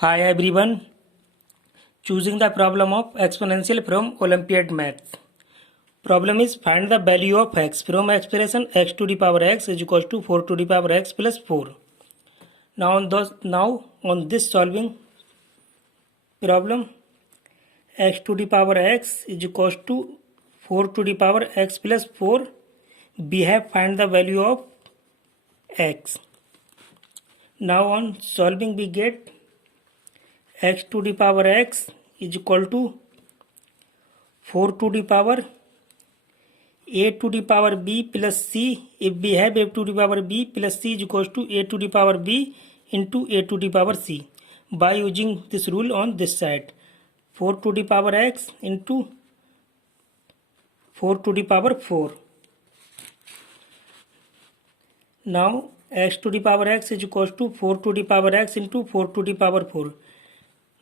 Hi everyone, choosing the problem of exponential from Olympiad Maths. Problem is find the value of x from expression x to the power x is equals to 4 to the power x plus 4. Now on this solving problem, x to the power x is equals to 4 to the power x plus 4. We have find the value of x. Now on solving we get x to the power x is equal to 4 to the power a to the power b plus c. If we have a to the power b plus c is equals to a to the power b into a to the power c. By using this rule on this side, 4 to the power x into 4 to the power 4. Now x to the power x is equals to 4 to the power x into 4 to the power 4.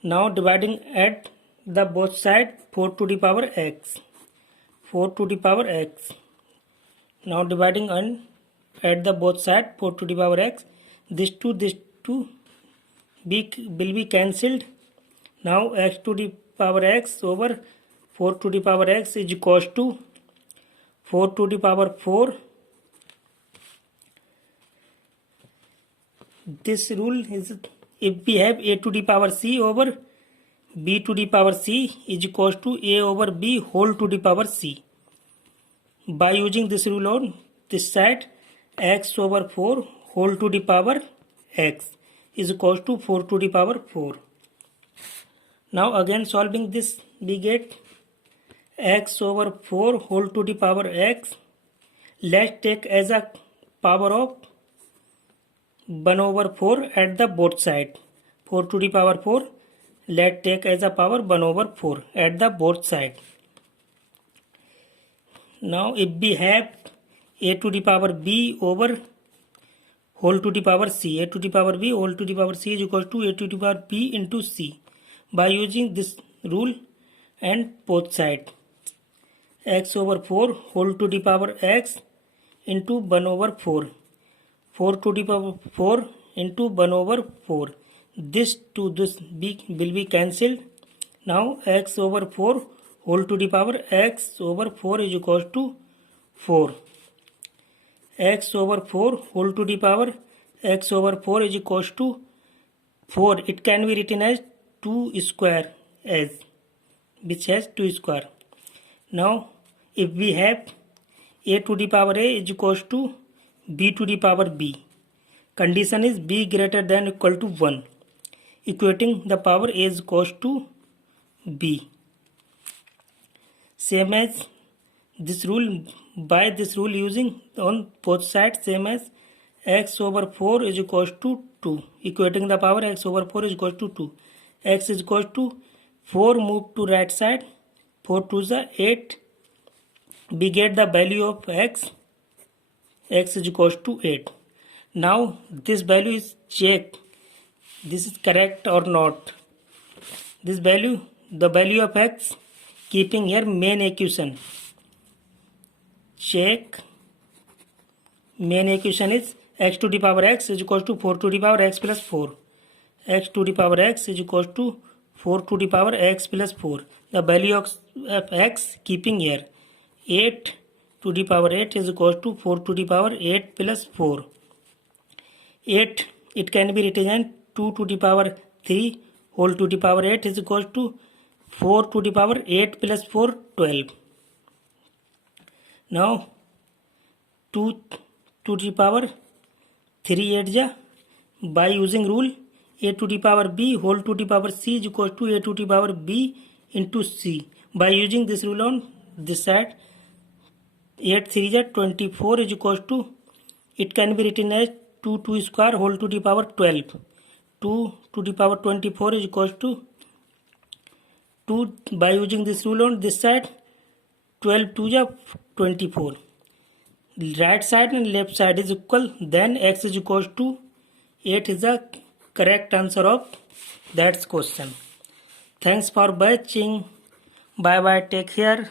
Now dividing at the both side 4 to the power x. 4 to the power x. Now dividing on at the both side 4 to the power x. This two will be cancelled. Now x to the power x over 4 to the power x is equals to 4 to the power 4. This rule is if we have a to the power c over b to the power c is equals to a over b whole to the power c. By using this rule on this side, x over 4 whole to the power x is equals to 4 to the power 4. Now again solving this, we get x over 4 whole to the power x. Let's take as a power of 1 over 4 at the both side. 4 to the power 4. Let's take as a power 1 over 4 at the both side. Now if we have a to the power b over whole to the power c, a to the power b whole to the power c is equal to a to the power b into c. By using this rule and both side, x over 4 whole to the power x into 1 over 4. 4 to the power 4 into 1 over 4. This to this will be cancelled. Now x over 4 whole to the power x over 4 is equals to 4. X over 4 whole to the power x over 4 is equals to 4. It can be written as 2 square as which has 2 square. Now if we have a to the power a is equals to b to the power b. Condition is b greater than or equal to 1. Equating the power a is equals to b. Same as this rule, by this rule using on both sides, same as x over 4 is equals to 2. Equating the power x over 4 is equals to 2. X is equals to 4 move to right side. 4 to the 8. We get the value of x. X is equals to 8. Now this value is checked. This is correct or not. This value, the value of x, keeping here main equation. Check. Main equation is x to the power x is equals to 4 to the power x plus 4. X to the power x is equals to 4 to the power x plus 4. The value of x keeping here 8 to the power 8 is equals to 4 to the power 8 plus 4. 8 it can be written as 2 to the power 3 whole to the power 8 is equals to 4 to the power 8 plus 4 12. Now 2 to the power 3 8 ja. By using rule a to the power b whole to the power c is equals to a to the power b into c. By using this rule on this side, 8 3 ja 24 is equals to, it can be written as 2 square whole to the power 12. 2 to the power 24 is equals to 2. By using this rule on this side, 12 2 ja 24. Right side and left side is equal. Then x is equals to 8 is the correct answer of that question. Thanks for watching. Bye bye. Take care.